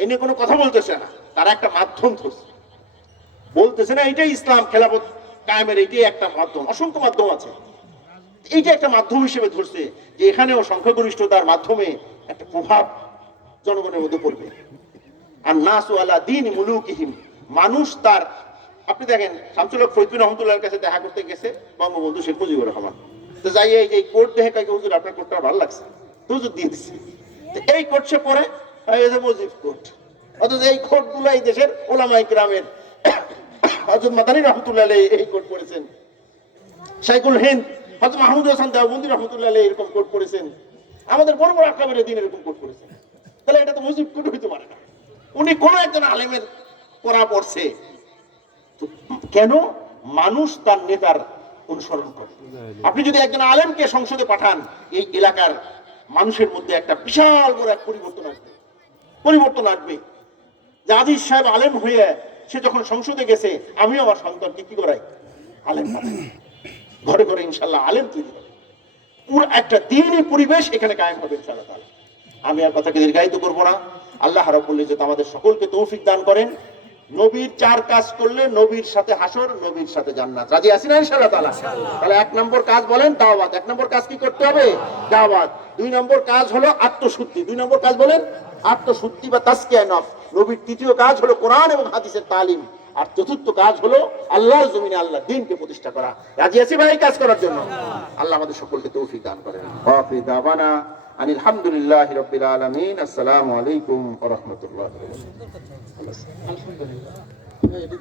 এ নিয়ে কোনো কথা বলতেছে না, তারা একটা মাধ্যম ধরছে, বলতেছে না এটাই ইসলাম, খেলাফত কায়েমের এটাই একটা মাধ্যম, অসংখ্য মাধ্যম আছে, এইটা একটা মাধ্যম হিসেবে ধরছে যে এখানেও সংখ্যাগরিষ্ঠতার মাধ্যমে একটা প্রভাব জনগণের মধ্যে পড়বে। আর নাসু আলা দিন মুলুকিহিম, মানুষ তার, আপনি দেখেন শামসুল হক ফরিদপুর রহমতুল্লাহর কাছে দেখা করতে গেছে বঙ্গবন্ধু শেখ মুজিবুর রহমান, তো যাই এই কোট দেখে কাকে হুজুর আপনার কোটটা ভালো লাগছে, তো হুজুর দিয়ে দিচ্ছি, এই কোট সে পরে মুজিব কোট, অথচ এই কোট গুলো এই দেশের ওলামায়ে কেরামের হযরত মাদানী রহমতুল্লাহ এই কোট পড়েছেন, শাইখুল হিন্দ হযরত মাহমুদ হাসান দেওবন্দি রহমতুল্লাহ এরকম কোট পড়েছেন, আমাদের বড় বড় আকরামের দিন এরকম কোট পড়েছেন, তাহলে এটা তো মুজিব কোট হইতে পারে না, উনি কোন একজন আলেমের পড়া পড়ছে। কেন? মানুষ তার নেতার অনুসরণ করে। আপনি যদি একজন আলেমকে সংসদে পাঠান, এই এলাকার মানুষের মধ্যে একটা বিশাল বড় এক পরিবর্তন আসবে। যে আজিজ সাহেব আলেম হয়ে সে যখন সংসদে গেছে, আমিও আমার সন্তানকে কি করাই, আলেম বানাই, ঘরে ঘরে ইনশাল্লাহ আলেম তৈরি হবে, পুরো একটা দ্বীনি পরিবেশ এখানে কায়েম হবে ইনশাআল্লাহ তাআলা। আমি আর কথাকে দীর্ঘায়িত করবো না। আল্লাহ রাব্বুল ইজ্জত আমাদের সকলকে তৌফিক দান করেন। নবীর 4 কাজ করলে নবীর সাথে হাসর, নবীর সাথে জান্নাত। রাজি আছি না ইনশাআল্লাহ তাআলা? তাহলে 1 নম্বর কাজ বলেন দাওয়াত। 1 নম্বর কাজ কি করতে হবে? দাওয়াত। 2 নম্বর কাজ হলো আত্মশুদ্ধি। 2 নম্বর কাজ বলেন আত্মশুদ্ধি বা তাজকিয়া নফস। নবীর 3য় কাজ হলো কোরআন এবং হাদিসের তালিম। আর 4র্থ কাজ হলো আল্লাহর জমিনে আল্লাহর দ্বীনকে প্রতিষ্ঠা করা। রাজি আছি ভাই কাজ করার জন্য? আল্লাহ আমাদের সকলকে তৌফিক দান করেন। ওয়া দাওয়ানা আনিল হামদুলিল্লাহি রাব্বিল আলামিন। আসসালামু আলাইকুম ওয়া রাহমাতুল্লাহি ওয়া বারাকাতুহু। আলহামদুলিল্লাহ।